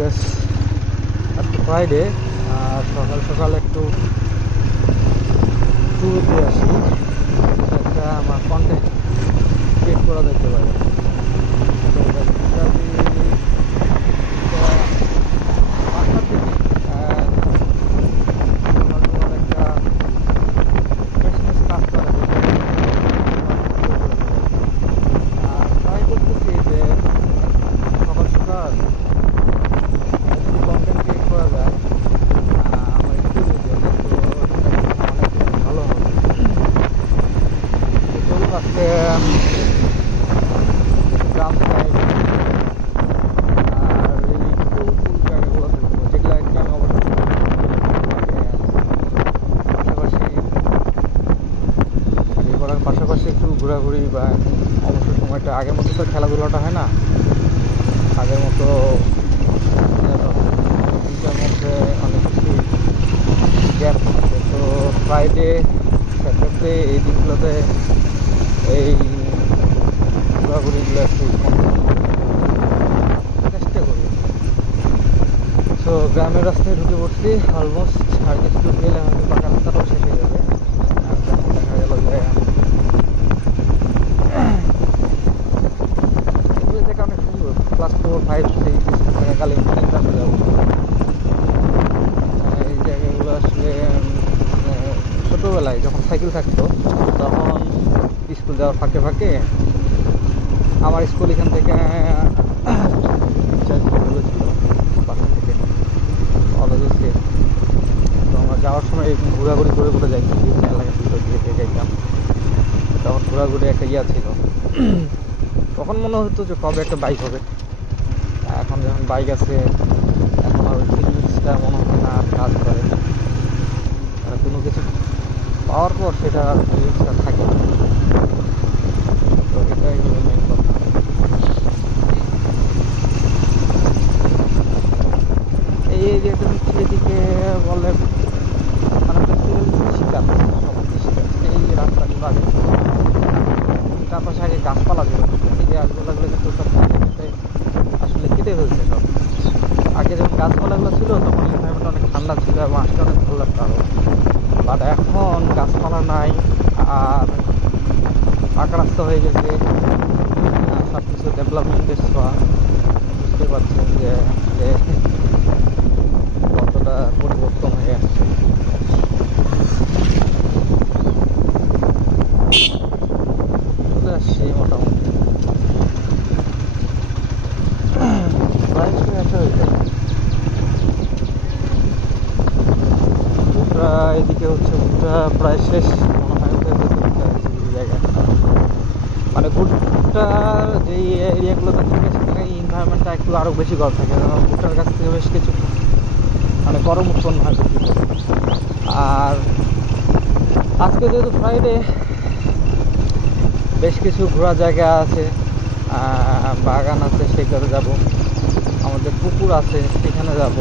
Guess আজকে Friday, আর সকাল সকাল একটু ট্যুর দিয়ে আসি, একটা আমার কন্টেন্ট ক্রিয়েট করা যেতে পারে। পাশাপাশি একটু ঘোরাঘুরি বা অবসর সময়টা, আগের মতো তো খেলাধুলাটা হয় না, আগের মতো দিনটার মধ্যে অনেক কিছু গ্যাপ থাকে। তো ফ্রাইডে, স্যাটারডে এই দিনগুলোতে এই ঘোরাঘুরিগুলো একটু চেষ্টা করি। তো গ্রামের রাস্তায় ঢুকে পড়ছি, অলমোস্ট আর কিছু দূর গেলে হয়তো পাকা রাস্তাটাও শেষ হয়ে যাবে। আর তেমন দেখা গেল যে অনেক সুন্দর, ক্লাস 4, 5, 6 থাকাকালীন গ্রামে যাবো। এই জায়গাগুলো আসলে ছোটোবেলায় যখন সাইকেল থাকতো তখন স্কুল যাওয়ার ফাঁকে ফাঁকে, আমার স্কুল এখান থেকে 4 কিলোমিটার ছিল বাসা থেকে কলেজে। তো আমরা যাওয়ার সময় ঘোরাঘুরি করে করে যাইতাম, বিভিন্ন এলাকার ভিতর দিয়ে যাইতাম। তখন ঘোরাঘুরি একটা ছিল। তখন মনে হতো যে কবে একটা বাইক হবে। এখন যখন বাইক আছে, এখন আর ওই ফিলিংসটা মনে হয় না কাজ করে। মানে কোনো কিছু পাওয়ার পর সেটা আর ফিলিংসটা থাকে না। তো এটাই হলো মেন কথা। এই এরিয়াটা হচ্ছে এদিকে বলে মানে কৃষিকাজ, সব কৃষিকাজ। এই রাস্তাগুলো আগে তার পাশে আগে গাছপালা ছিল, এই গাছপালাগুলো কিন্তু সব আসলে কেটে ফেলছে সব। আগে যখন গাছপালাগুলো ছিল তখন এনভায়রনমেন্ট অনেক ঠান্ডা ছিল এবং আসতে অনেক ভালো লাগতো আরও। বাট এখন গাছপালা নাই, আর পাকা রাস্তা হয়ে গেছে, সব কিছু ডেভেলপমেন্টের ছোঁয়া। বুঝতে পারছেন যে কতটা পরিবর্তন হয়ে আসছে। চলে আসছি মোটামুটি এদিকে হচ্ছে ভুট্টা প্রায় শেষ মনে হয়। জায়গায় মানে ভুট্টার যে এরিয়াগুলোতে থাকে সেখানে এনভায়রনমেন্টটা একটু আরও বেশি গরম থাকে, কারণ ভুট্টার কাছ থেকে বেশ কিছু মানে গরম উৎপন্ন হয়। আর আজকে যেহেতু ফ্রাইডে, বেশ কিছু ঘোরার জায়গা আছে, বাগান আছে, সেখানে যাব। আমাদের পুকুর আছে, সেখানে যাব।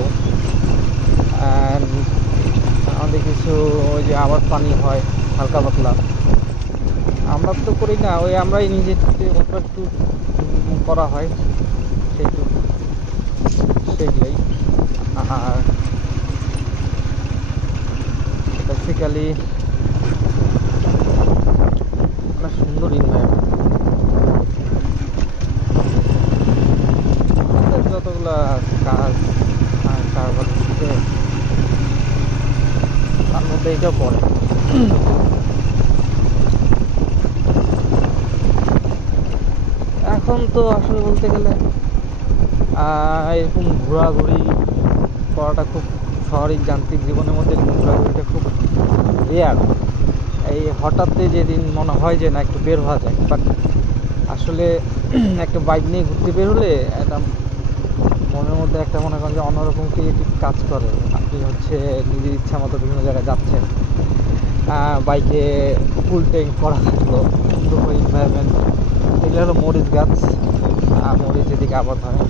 আমাদের কিছু ওই যে আবার পানি হয় হালকা পাতলা, আমরা তো করি না, ওই আমরাই নিজে একটু করা হয় সেইগুলোই। আর বেসিক্যালি অনেক সুন্দর এনভায়রনমেন্ট। যতগুলা কাজ কারবার হচ্ছে তার মধ্যে এইটাও পড়ে। এখন তো আসলে বলতে গেলে এরকম ঘোরাঘুরি করাটা খুব শহরিক যান্ত্রিক জীবনের মধ্যে ঘোরাঘুরিটা খুব রেয়ার। এই হঠাৎ যেদিন মনে হয় যে না একটু বের হওয়া যায়, বাট আসলে একটা বাইক নিয়ে ঘুরতে বের হলে একটা মনের মধ্যে একটা মনে করেন যে অন্যরকম ক্রিয়েটিভ কাজ করে। আপনি হচ্ছে নিজের ইচ্ছা মতো বিভিন্ন জায়গায় যাচ্ছেন, বাইকে ফুল ট্যাঙ্ক করা থাকলো, সুন্দর এনভায়রনমেন্ট। এগুলো হলো মরিচ গাছ, মরিচ এদিকে আবাদ হয়।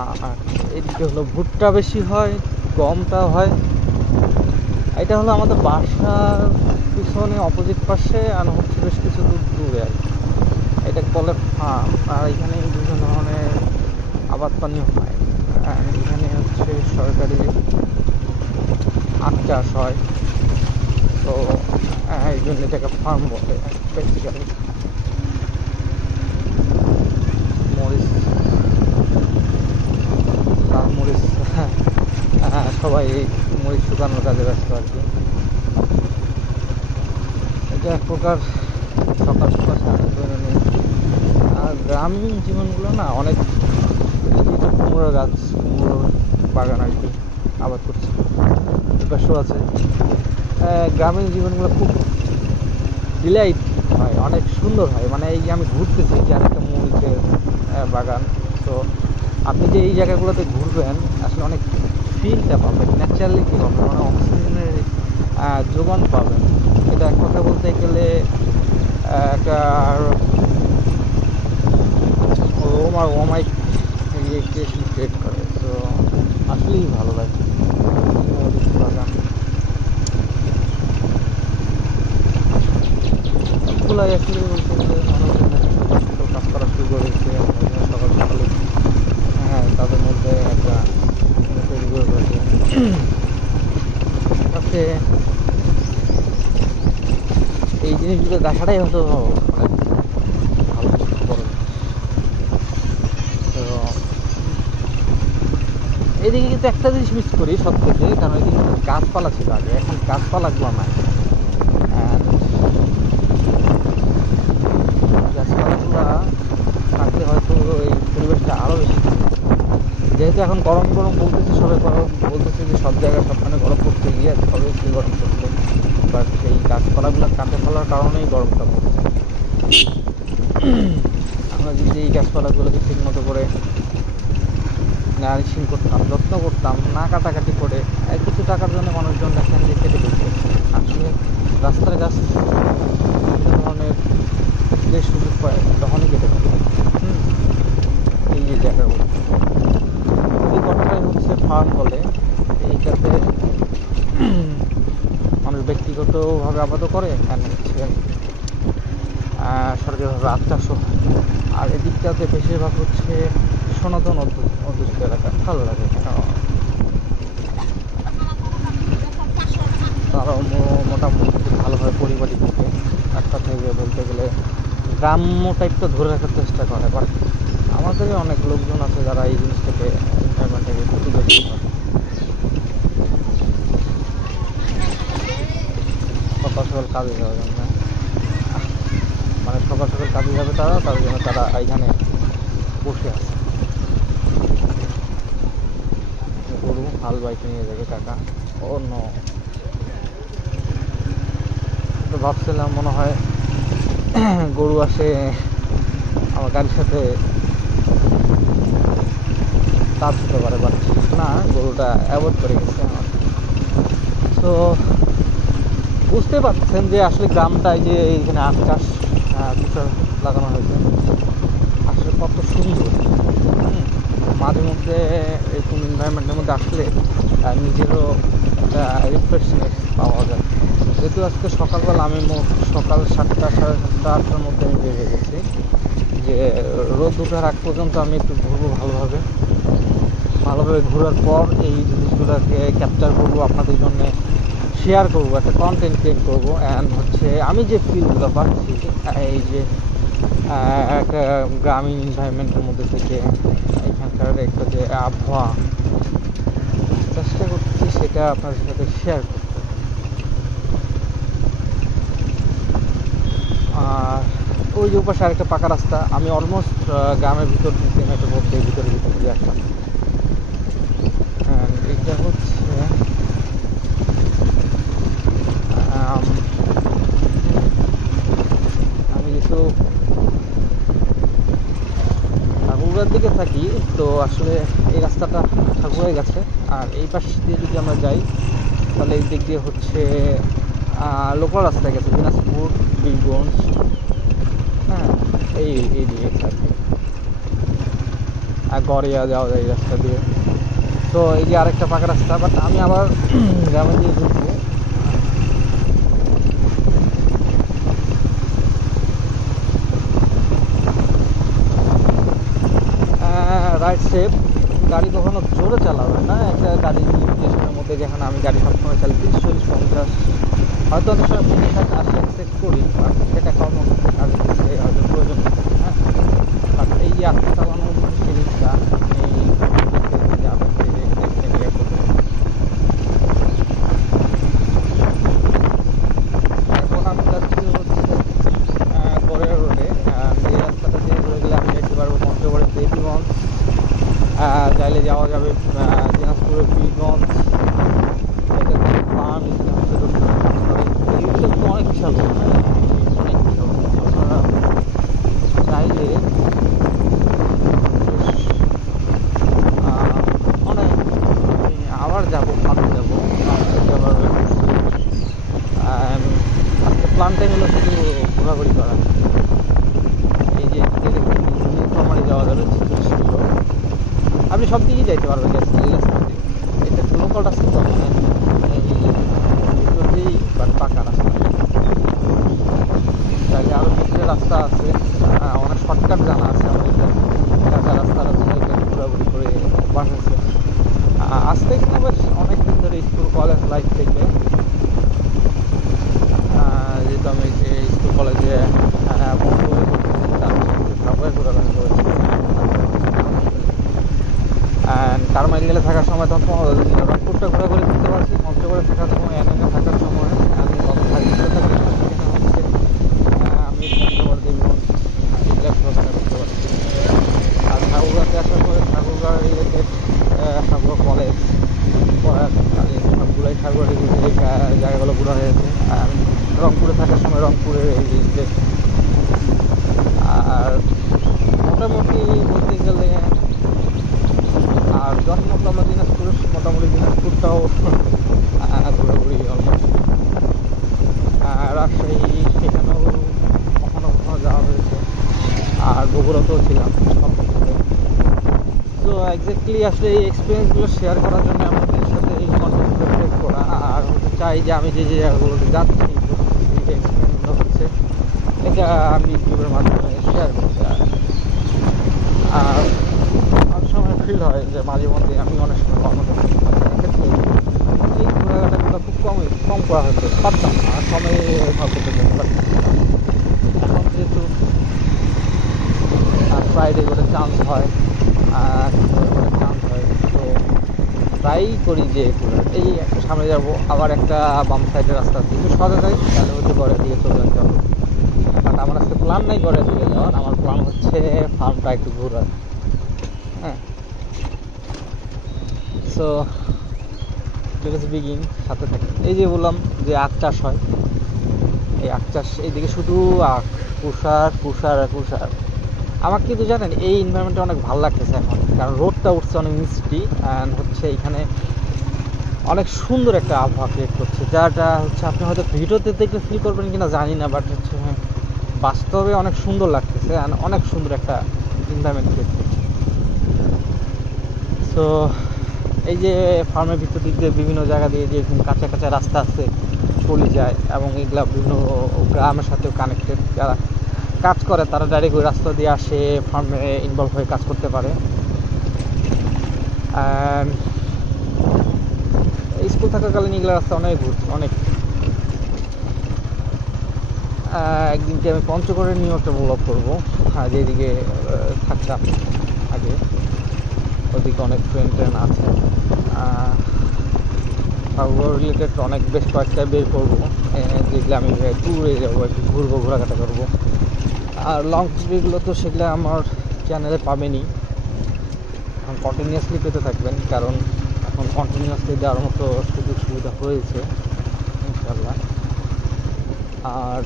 আর এদিকে হলো ভুট্টা বেশি হয়, গমটা হয়। এটা হলো আমাদের বাসার পিছনে অপোজিট পাশে, আর হচ্ছে বেশ কিছু দূরে আর কি। এটা বলে ফার্ম, আর এখানে বিভিন্ন ধরনের আবাদ পানি হয়। এখানে হচ্ছে সরকারি আখ চাষ হয়, তো এই জন্য এটাকে ফার্ম বলে বেসিক্যালি। মরিচ, লাল মরিচ, সবাই এই মরিচ শুকানোর কাজে ব্যস্ত আর কি। এটা এক প্রকার সকাল সকাল দৈনন্দিন। আর গ্রামীণ জীবনগুলো না অনেক, কুমড়ো গাছ, কুমড়োর বাগান আর কি আবাদ করছে, পাশও আছে। গ্রামীণ জীবনগুলো খুব ডিলাইট হয়, অনেক সুন্দর হয়। মানে এই যে আমি ঘুরতেছি, যে আরেকটা মরিচের বাগান, তো আপনি যে এই জায়গাগুলোতে ঘুরবেন আসলে অনেক ফিলটা পাবেন, ন্যাচারালিটি পাবেন, মানে অক্সিজেনের যোগান পাবেন। এটা এক কথা বলতে গেলে একটা ওমাইক ক্রিয়েশন ক্রিয়েট করে, তো আসলেই ভালো লাগে বাগান। সবগুলাই আসলে বলতে গেলে মানুষজন কাজ করা শুরু করেছে সকাল সকালে। হ্যাঁ, তাদের মধ্যে একটা তৈরি করে রয়েছে। তাতে এই জিনিসগুলো দেখাটাই হয়তো ভালো বড়। তো এদিকে কিন্তু একটা জিনিস মিস করি সব থেকে, কারণ এদিকে গাছপালা ছিল আগে, এখন গাছপালাগুলো নাই। গাছপালাগুলা থাকলে হয়তো এই পরিবেশটা আরও বেশি, যেহেতু এখন গরম গরম বলতেছে, সবাই গরম বলতেছে যে সব জায়গায় সবখানে গরম পড়তে গিয়ে সবে কি গরম পড়ছে, বাট সেই গাছপালাগুলো কাটে ফেলার কারণেই গরমটা পড়ছে। আমরা যদি এই গাছপালাগুলোকে ঠিক মতো করে নারিশিং করতাম, যত্ন করতাম, না কাটাকাটি করে, কিছু টাকার জন্য মানুষজন দেখেন যে কেটে দিচ্ছে। আসলে রাস্তার গাছ বিভিন্ন ধরনের যে সুযোগ পায় তখনই কেটে ফেলে। এই যে জায়গাগুলো, ওই কথাটাই হচ্ছে ফার্ম বলে। এইটাতে মানুষ ব্যক্তিগতভাবে আবাদও করে, এখানে হচ্ছে সরকারিভাবে আখ চাষও হয়। আর এদিকটাতে বেশিরভাগ হচ্ছে সনাতন অধ্যুষিত এলাকা। ভালো লাগে, তারাও মোটামুটি ভালোভাবে পরিবারই থাকে। একটা থেকে বলতে গেলে গ্রাম্য টাইপটা ধরে রাখার চেষ্টা করে, বাট আমাদেরই অনেক লোকজন আছে যারা এই জিনিস থেকে এনভায়রনমেন্টটাকে ক্ষতিগ্রস্ত করে। সকাল সকাল কাজে যাওয়ার জন্য, মানে সকাল সকাল কাজে যাবে তারা, তার জন্য তারা এইখানে বসে আছে। গরু হাল বাইকে নিয়ে যাবে কাকা। অন্য তো ভাবছিলাম মনে হয় গরু আসে আমার গাড়ির সাথে তাপ দিতে পারে, বাট না, গরুটা অ্যাভয়েড করে গেছে আমার। তো বুঝতে পারছেন যে আসলে গ্রামটায় যে এইখানে আখ চাষ লাগানো হয়েছে আসলে কত সুন্দর। মাঝে মধ্যে এরকম এনভায়রনমেন্টের মধ্যে আসলে নিজেরও একটা রিফ্রেশনেস পাওয়া যায়। যেহেতু আজকে সকালবেলা আমি সকাল 7টা, 7:30-8টার মধ্যে আমি বেরিয়ে গেছি, যে রোদ ওঠার আগ পর্যন্ত আমি একটু ঘুরবো ভালোভাবে ঘোরার পর এই জিনিসগুলোকে ক্যাপচার করবো, আপনাদের জন্য শেয়ার করবো, একটা কন্টেন্ট ক্রিয়েট করবো। অ্যান্ড হচ্ছে আমি যে ফিলগুলো পাচ্ছি এই যে একটা গ্রামীণ এনভায়রনমেন্টের মধ্যে থেকে এখানকার একটা যে আবহাওয়া, চেষ্টা করছি সেটা আপনাদের সাথে শেয়ার করতে। আর ওই যে পাশে আরেকটা পাকা রাস্তা, আমি অলমোস্ট গ্রামের ভিতর 3 কিলোমিটার মধ্যে ভিতরে দিয়ে আসলাম। এটা হচ্ছে আমি যেহেতু ঠাকুরগাঁর দিকে থাকি, তো আসলে এই রাস্তাটা ঠাকুরাই গেছে। আর এই পাশ দিয়ে যদি আমরা যাই তাহলে এই দিক দিয়ে হচ্ছে লোকাল রাস্তায় গেছে, দিনাজপুর, বীরগঞ্জ, হ্যাঁ এই দিকে থাকে। আর গড়িয়া যাওয়া যায় এই রাস্তা দিয়ে। তো এই যে আরেকটা পাকা রাস্তা, বাট আমি আবার গ্রামে দিয়ে ঢুকবো। রাইট সেফ, গাড়ি কখনো জোরে চালাবে না, একটা গাড়ির লিমিটেশনের মধ্যে। যেখানে আমি গাড়ি সবসময় চালাই 30, 40, 50, হয়তো অনেক সময় 50, 60, 80 এক্সপেক্ট করি, বাট সেটা কর্মক্ষেত্রে কাজে দিচ্ছে হয়তো প্রয়োজন নেই, হ্যাঁ। বাট এই যে আস্তে চালানোর জিনিসটা এই যাবে এখন আমি যাচ্ছি হচ্ছে গড়িয়া রোডে। এই রাস্তাটা দিয়ে ঘুরে গেলে আমি দেখতে পারবো পঞ্চগড়ের দেবীগঞ্জ, চাইলে যাওয়া যাবে দিনাজপুরের পীরগঞ্জ, এটা ফার্ম, এখানে হচ্ছে রসুনের কাজ করে। এগুলো কিন্তু অনেক বিশাল বড়, হ্যাঁ, অনেক বিশাল বড়। আপনারা চাইলে অনেক, আমি আবার যাবো, ফার্মে যাবো, আবার আজকে প্ল্যানটাই হলো শুধু ঘোরাঘুরি করা। এই যে নীলফামারী যাওয়া যাবে 46 কিলো, আপনি সব দিকেই যাইতে পারবেন এই রাস্তা দিয়ে। এটা একটু লোকাল রাস্তা তো, এই বাট পাকা রাস্তা। তাহলে আরও ভিতরে রাস্তা আছে, অনেক শর্টকাট জানা আছে আমাদের কাঁচা রাস্তার আছে, ঘোরাঘুরি করে অভ্যাস আছে। আসতে কিন্তু বেশ অনেকদিন ধরে স্কুল কলেজ লাইফ থেকে, যেহেতু আমি স্কুল কলেজে বন্ধু তারপরে ঘোরাঘুরি করেছি। কারমাইল গেলে থাকার সময় তখন রংপুরটা ঘোরাঘুরি করতে পারছি, পঞ্চগড়ে থাকার সময়, এনএমে থাকার সময় আমি থাকতে থাকতে হচ্ছে আমি পঞ্চগড় দেবীগঞ্জ এগুলো ঘোরাঘুরি করতে পারছি। আর ঠাকুরগাঁতে আসার পরে ঠাকুরগাঁ রিলেটেড ঠাকুর কলেজ সবগুলোই ঠাকুর রিলেটেড জায়গাগুলো ঘোরা হয়েছে। আমি রংপুরে থাকার সময় রংপুরের এই রিলেটেড, আর মোটামুটি বলতে গেলে আর জন্ম তো আমরা দিনাজপুর, মোটামুটি দিনাজপুরটাও ঘোরাঘুরি অলমোস্ট। রাজশাহী সেখানেও কখনো কখনো যাওয়া হয়েছে, আর বগুড়াতেও ছিলাম সব কিছুতে। তো এক্স্যাক্টলি আসলে এই এক্সপিরিয়েন্সগুলো শেয়ার করার জন্য আমাদের সাথে এই কন্টেন্টগুলো ক্রিয়েট করা, আর হতে চাই যে আমি যে যে জায়গাগুলোতে যাচ্ছি এই যে এক্সপিরিয়েন্সগুলো হচ্ছে এটা আমি ইউটিউবের মাধ্যমে শেয়ার করতে। আর অনেক সময় ফিল হয় যে মাঝে মধ্যে আমি অনেক সময় কর্মক্ষেত্রে এই ঘোরাঘাটাগুলো খুব কম করা হতো, পারতাম না সময় করতে পারতাম। এখন যেহেতু ফ্রাইডে করে চান্স হয়, তো ট্রাই করি যে এই একটা সামনে যাবো, আবার একটা বাম সাইডের রাস্তা আছে, একটু সোজা যাই তাহলে হচ্ছে গড়ের দিকে চলে যেতে হবে। বাট আমার আজকে প্ল্যান নেই গড়ের দিকে যাওয়ার, আমার প্ল্যান হচ্ছে ফার্মটা একটু ঘোরার, হ্যাঁ। সো লেটস বিগিন, সাথে থাকি। এই যে বললাম যে আখ চাষ হয়, এই আখ চাষ এইদিকে শুধু আখ, কুষার কুষার আর কুষার। আমার কিন্তু জানেন এই এনভায়রনমেন্টটা অনেক ভালো লাগতেছে এখন, কারণ রোদটা উঠছে অনেক মিষ্টি, অ্যান্ড হচ্ছে এখানে অনেক সুন্দর একটা আবহাওয়া ক্রিয়েট করছে, যাটা হচ্ছে আপনি হয়তো ভিডিওতে দেখলে ফিল করবেন কিনা জানি না, বাট হচ্ছে বাস্তবে অনেক সুন্দর লাগতেছে, অ্যান্ড অনেক সুন্দর একটা এনভায়রনমেন্ট ক্রিয়েট করছে। সো এই যে ফার্মের ভিতর দিক দিয়ে বিভিন্ন জায়গা দিয়ে যে কাঁচা কাঁচা রাস্তা আছে চলে যায়, এবং এগুলা বিভিন্ন গ্রামের সাথেও কানেক্টেড। যারা কাজ করে তারা ডাইরেক্ট ওই রাস্তা দিয়ে আসে ফার্মে ইনভলভ হয়ে কাজ করতে পারে। স্কুল থাকাকালীন এগুলো রাস্তা অনেক অনেক একদিনকে আমি পঞ্চগড়ের নিয়ে একটা ব্লগ করবো, যেদিকে থাকতাম আগে, ওদিকে অনেক ট্রেন আছে, রিলেটেড অনেক বেশ কয়েকটা বের করবো, যেগুলো আমি ট্যুরে যাবো, একটু ঘুরবো, ঘোরাঘাটা করবো। আর লং ট্রিপগুলো তো সেগুলো আমার চ্যানেলে পাবেনই, এখন কন্টিনিউয়াসলি পেতে থাকবেন, কারণ এখন কন্টিনিউয়াসলি দেওয়ার মতো সুযোগ সুবিধা হয়েছে ইনশাল্লাহ। আর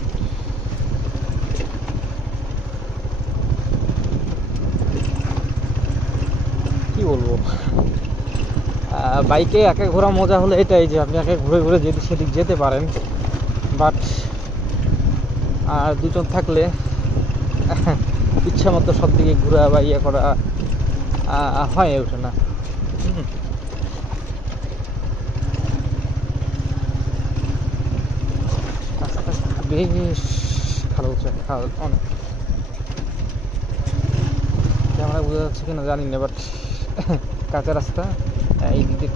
কি বলবো, বাইকে একা ঘোরা মজা হলে এটাই যে আপনি একা ঘুরে ঘুরে যেদিক সেদিক যেতে পারেন, বাট আর দুজন থাকলে ইচ্ছা মতো সব দিকে ঘোরা বা ইয়ে করা হয়ে ওঠে না। বেশ খারাপ হচ্ছে, খারাপ অনেক, ক্যামেরা বোঝা যাচ্ছে কিনা জানি না, বাট কাঁচা রাস্তা, এই দিকে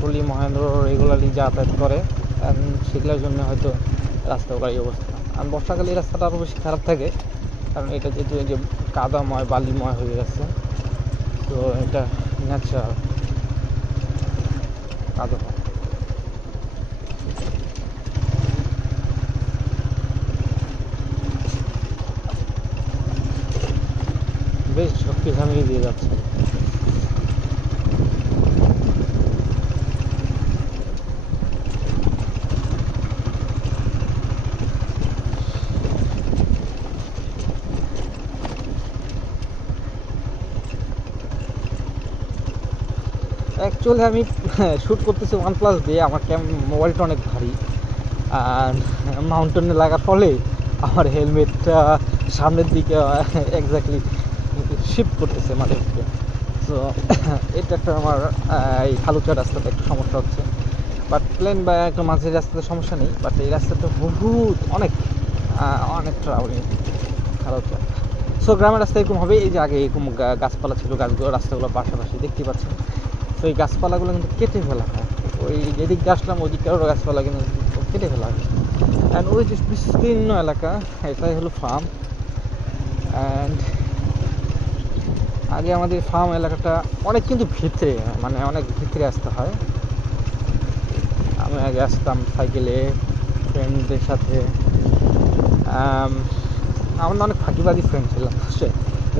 টলি মহেন্দ্র রেগুলারলি যাতায়াত করে, সেগুলোর জন্য হয়তো রাস্তাগুলোর এই অবস্থা। আর বর্ষাকালে এই রাস্তাটা আরও বেশি খারাপ থাকে, কারণ এটা যেহেতু এই যে কাদাময় বালিময় হয়ে গেছে, তো এটা ন্যাচারাল কাদা। বেশ ঝক্কি ঝামিয়ে দিয়ে যাচ্ছে। অ্যাকচুয়ালি আমি শ্যুট করতেছি OnePlus দিয়ে, আমার মোবাইলটা অনেক ভারী, আর মাউন্টেনে লাগার ফলে আমার হেলমেটটা সামনের দিকে এক্স্যাক্টলি শিফট করতেছে মাঝে মধ্যে। সো এটা একটা আমার এই খালুচা রাস্তাতে একটু সমস্যা হচ্ছে, বাট প্লেন বা একটা মাঝের রাস্তাতে সমস্যা নেই, বাট এই রাস্তাটা বহুত অনেক ট্রাভেলিং খালুচা। সো গ্রামের রাস্তা এরকম হবে, এই যে আগে এরকম গাছপালা ছিল, গাছগুলো রাস্তাগুলো পাশাপাশি দেখতে পাচ্ছেন। তো এই গাছপালাগুলো কিন্তু কেটে ফেলা হয়, ওই যেদিক আসলাম ওই দিকটারও গাছপালা কিন্তু কেটে ফেলা হয়। অ্যান্ড ওই যে বিস্তীর্ণ এলাকা, এটাই হলো ফার্ম। অ্যান্ড আগে আমাদের ফার্ম এলাকাটা অনেক কিন্তু ভিতরে, মানে অনেক ভিতরে আসতে হয়। আমি আগে আসতাম সাইকেলে ফ্রেন্ডদের সাথে, আমার অনেক ফাঁকিবাজি ফ্রেন্ড ছিলাম,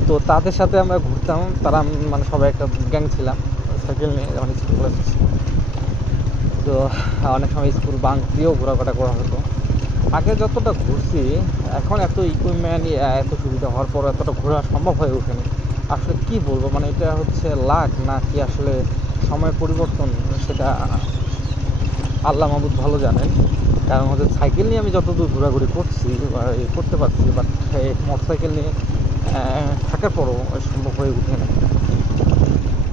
তো তাদের সাথে আমরা ঘুরতাম। তারা মানে সবাই একটা গ্যাং ছিলাম সাইকেল নিয়ে, যখন স্কুল আসছি। তো অনেক সময় স্কুল বাঙ্ক দিয়েও ঘোরাফেরা করা হতো। আগে যতটা ঘুরছি, এখন এত ইকুইপমেন্ট এত সুবিধা হওয়ার পর এতটা ঘোরা সম্ভব হয়ে ওঠেনি। আসলে কি বলবো, মানে এটা হচ্ছে লাক না কি আসলে সময় পরিবর্তন, সেটা আল্লাহ মাহবুদ ভালো জানেন। কারণ হচ্ছে সাইকেল নিয়ে আমি যতদূর ঘোরাঘুরি করছি করতে পারছি, বাট মোটর সাইকেল নিয়ে থাকার পরও সম্ভব হয়ে উঠে না।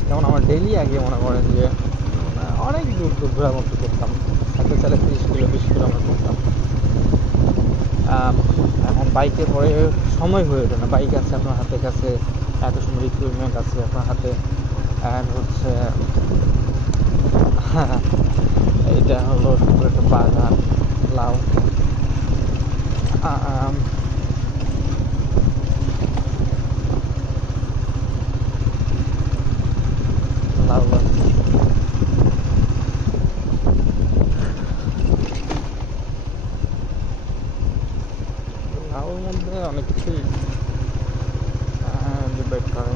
যেমন আমার ডেইলি আগে মনে করেন যে অনেক দূর দূর ঘোরাঘুরি করতাম, সাইকেল চালে 30 কিলো 20 কিলো আমরা করতাম। এখন বাইকে পরে সময় হয়ে ওঠে না। বাইক আছে আপনার হাতের কাছে, এত সুন্দর ইকুইপমেন্ট আছে আপনার হাতে, অ্যান্ড হচ্ছে এটা হলো সুন্দর একটা বাগান, লাউ, লাউ গাছ। লাউর মধ্যে অনেক কিছুই ডিবেট করে।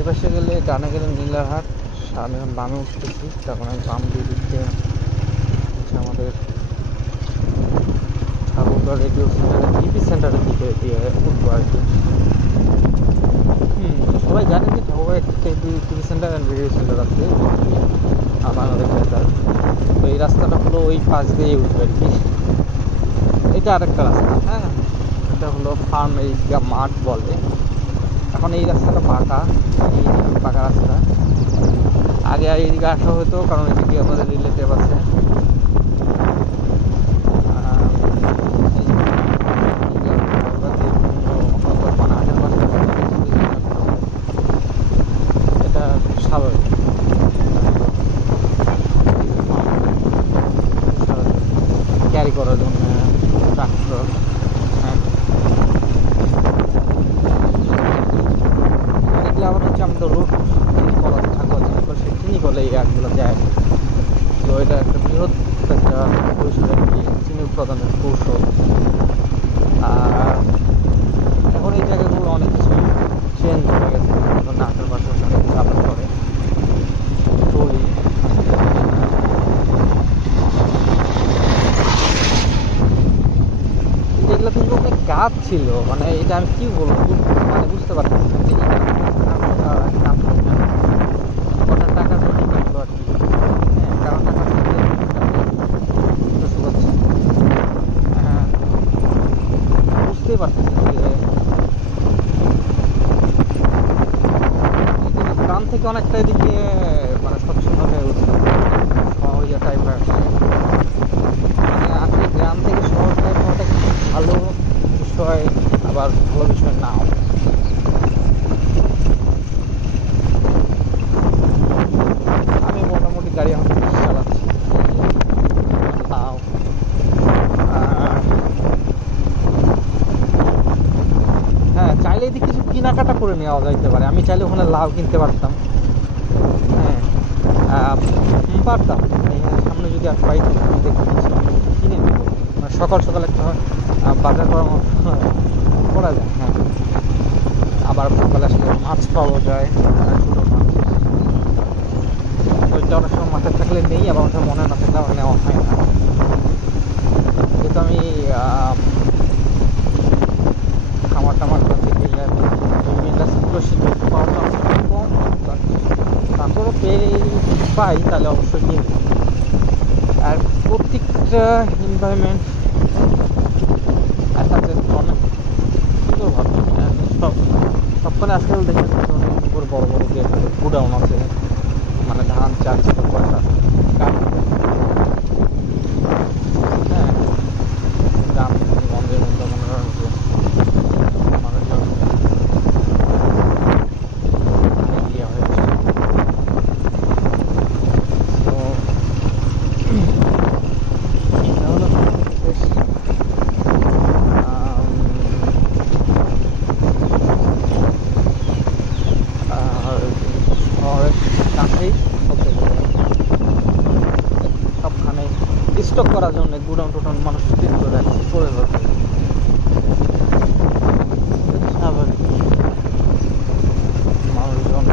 এপাশে গেলে ডানে গেলে নীলারহাট, আমি এখন বামে উঠতেছি, তখন আমি বাম দিয়ে দিচ্ছে হচ্ছে আমাদের ঠাকুরগাঁও রেডিও সেন্টারের টিভি সেন্টারের দিকে দিয়ে উঠবো আর কি। সবাই জানে যে Thakurgaon TV centre and radio centre আছে বাংলাদেশ সরকার। তো এই রাস্তাটা হলো ওই পাশ দিয়ে উঠবে আর কি। এটা আরেকটা রাস্তা, হ্যাঁ, এটা হলো ফার্ম এরিয়া মাঠ বলে। এখন এই রাস্তাটা পাকা, এই পাকা রাস্তা। আগে আর এইদিকে আসা হতো, কারণ এদিকে আমাদের রিলেটিভ আছে। এটা স্বাভাবিক, ক্যারি করার জন্য ট্রাক্টর। আবার হচ্ছে আমাদের রোড সেই চিনিকলে এই আটগুলো যায়। তো এটা একটা বৃহৎ একটা কৌশল আর কি, চিনি উৎপাদনের কৌশল। আর এখন এই জায়গাগুলো অনেক কিছু চেঞ্জ হয়ে গেছে, নাকের পাশে অনেক চাপা করে ট্রলি। এগুলো কিন্তু অনেক গাছ ছিল, মানে এটা আমি কি বলবো, মানে বুঝতে পারতেছি না যে কটা টাকা তৈরি করলো আর কি। হ্যাঁ, কারণ বুঝতেই পারতেছি যে গ্রাম থেকে অনেকটা এদিকে মানে স্বচ্ছন্দ হয়ে উঠছে, শহর টাইপ আসছে। মানে আসলে গ্রাম থেকে শহর টাইপ হওয়াটা কিন্তু ভালো বিষয়, আবার ভালো বিষয় নাও। কেনাকাটা করে নেওয়া যাইতে পারে। আমি চাইলে ওখানে লাউ কিনতে পারতাম, হ্যাঁ পারতাম। এখানে সামনে যদি আর পাইতাম আমি দেখতে কিনে নেব, মানে সকাল সকাল একটা বাজার করার মতো করা যায়। হ্যাঁ, আবার সকালে আসলে মাছ পাওয়া যায়, ছোটো মাছ। ওইটা অনেক সময় মাথায় থাকলে নেই, আবার ওটা মনে না থাকলে আমার নেওয়া হয় না। যেহেতু আমি খামার টামার থেকে ইন্ডাস্ট্রিগুলো শিখতে পাওয়াটা কম, তারপরও পাই তাহলে অবশ্যই কিনি। আর প্রত্যেকটা এনভায়রনমেন্ট অনেক সুন্দরভাবে সবখানে আজকাল দেখে উপর বড় বড় যে গুডাউন আছে, মানে ধান চাল পয়সা, হ্যাঁ গ্রাম গঞ্জের মধ্যে মনে করেন যে মানুষজন ইয়ে হয়েছে। তো এটা হলো বেশ শহরের কাছেই সবখানে স্টক করার জন্য গুডাউন টুডাউন মানুষ তৈরি করে রাখছে, করে ধরছে স্বাভাবিক। মানুষজন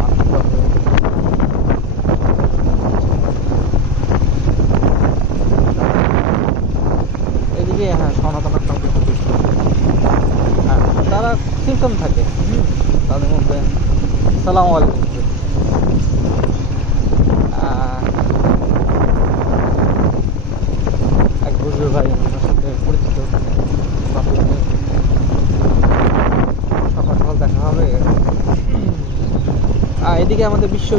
এদিকে হ্যাঁ সনাতনের সংখ্যা খুব বেশি, আর তারা সিস্টেম থাকে তাদের মধ্যে। সালাম আলাইকুম। এক বুঝবে ভাই আমার সাথে পরিচিত, সকাল সকাল দেখা হবে। এদিকে আমাদের বিশ্ব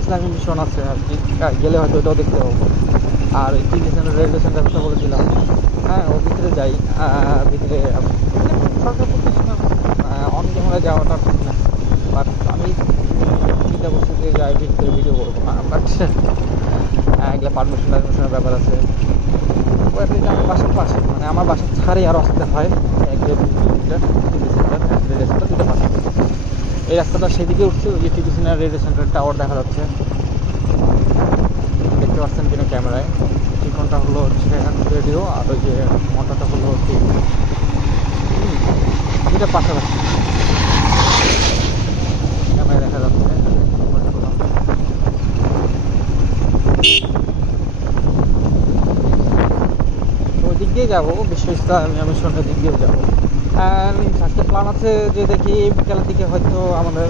ইসলামী মিশন আছে আর কি, গেলে হয়তো ওটাও দেখতে পাবো। আর ওই রেলওয়ে সেন্টার কথা বলেছিলাম, হ্যাঁ ওর ভিতরে যাই। ভিতরে সরকার প্রতিষ্ঠান অন ক্যামেরা যাওয়াটা ঠিক না, বাট আমি চিন্তা করছি যে যাই ভিতরে ভিডিও করবো না, বাট এগুলো পারমিশনের ব্যাপার আছে। ওই আমার বাসার পাশে, মানে আমার বাসার ছাড়ে আরও আসতে হয় 1-2 kilometre TV centre railway centre, দুটো পাশে। এই রাস্তাটা সেদিকে উঠছে, ওই যে TV centre railway centre tower দেখা যাচ্ছে, দেখতে পাচ্ছেন কিনা ক্যামেরায়। চিকনটা হলো হচ্ছে রেডিও, আর ওই যে মোটাটা হলো টিভি, দুটো পাশাপাশি ক্যামেরায় দেখা যাচ্ছে। ওই দিক দিয়ে যাবো, বিশ্ব ইসলামী মিশনের দিক দিয়ে যাবো। আজকে প্ল্যান আছে যে দেখি বিকালের দিকে হয়তো আমাদের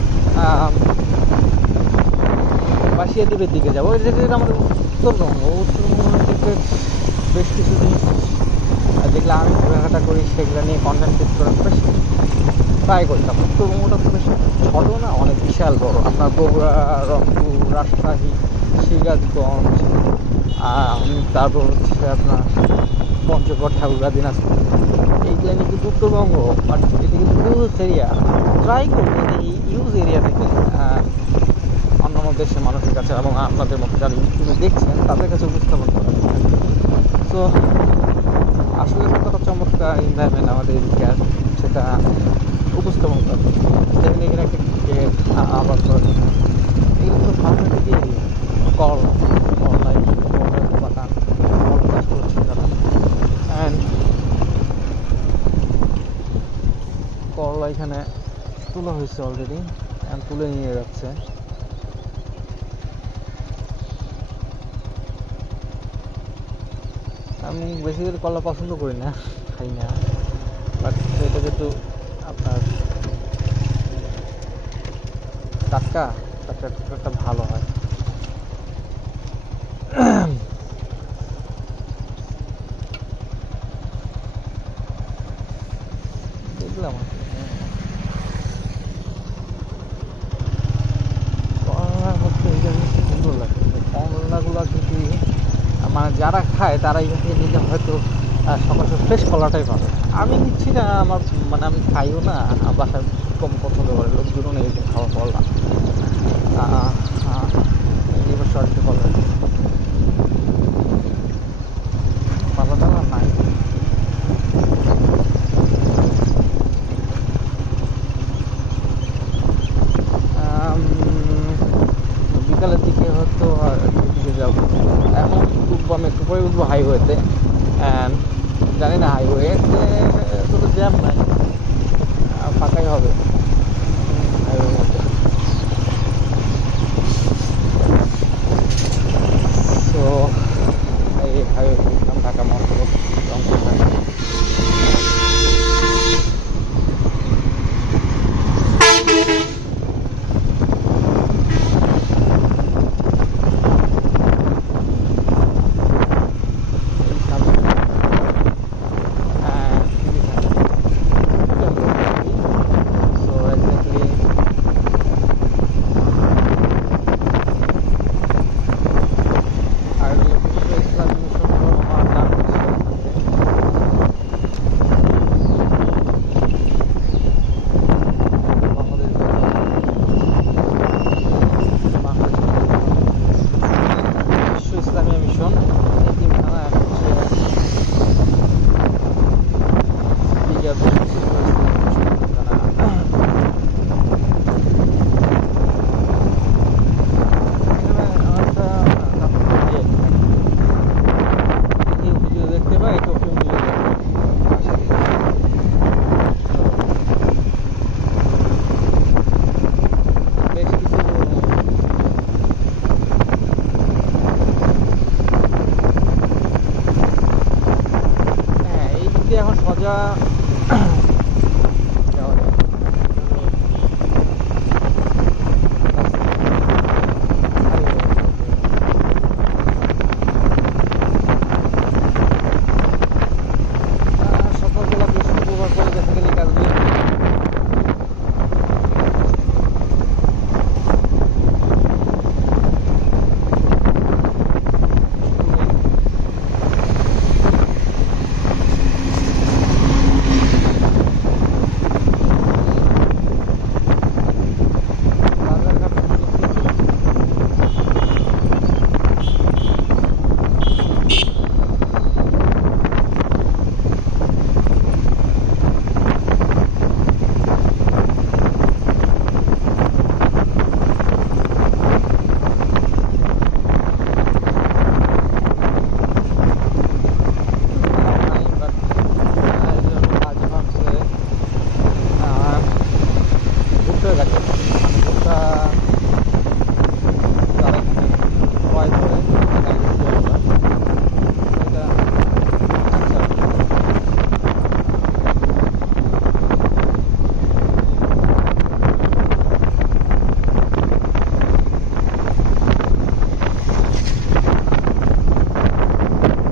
বাসিয়া দ্বীপের দিকে যাবো। এটা আমাদের উত্তরবঙ্গ থেকে বেশ কিছু জিনিস যেগুলো আমি ঘোরাঘাটা করি সেগুলো নিয়ে কন্টেন্ট ক্রিয়েট করার বেশ ট্রাই করতাম। উত্তরবঙ্গটা তো বেশ ছোটো না, অনেক বিশাল বড়। আপনার বগুড়া, রংপুর, রাজশাহী, সিরাজগঞ্জ, তারপর হচ্ছে আপনার পঞ্চগড়, ঠাকুরগাঁ, দিনাজপুর, এইগুলো নিয়ে কিন্তু উত্তরবঙ্গ, বাট এটা কিন্তু হিউজ এরিয়া। ট্রাই করবো এই হিউজ এরিয়া থেকে অন্যান্য দেশের মানুষের কাছে এবং আপনাদের মতো যারা ইউটিউবে দেখছেন তাদের কাছে উপস্থাপন করা। তো আসলে কতটা চমৎকার এনভায়রনমেন্ট আমাদের এদিকে, সেটা উপস্থাপন করে। যেখানে এখানে একটা ক্রিকেট আবার এগুলো তো ভালো দিকে এরিয়া, করলাই বাগান চাষ করছে তারা, অ্যান্ড করলা এখানে তোলা হয়েছে অলরেডি, তুলে নিয়ে যাচ্ছে। আমি বেসিক্যালি কলা পছন্দ করি না, খাই না, বাট এটা যেহেতু আপনার টাটকা টাটকা ভালো হয়। দেখলাম করলা হচ্ছে এই জিনিসটা সুন্দর লাগে। করলাগুলো যদি মানে যারা খায় তারা এখান থেকে নিলে হয়তো সকাল ফ্রেশ কলাটাই পাবে। আমি নিচ্ছি না, আমার মানে আমি খাইও না, বাসায় কম পছন্দ করে লোকজনও নেই খাওয়া করলা। এবার সরষে কলা পালাটা নাই। অ্যান্ড জানি না হাইওয়েতে তো জ্যাম নাই, ফাঁকাই হবে হাইওয়ের মধ্যে। তো এই হাইওয়ে ঘুরলাম ঢাকা মহাসড়ক, রংপুর ঢাকা। এখন সজা যাওয়া যায়। সকালবেলা বৃহস্পতিবার করে বেসিক্যালি কাজগুলো ঘুরতে গেছে,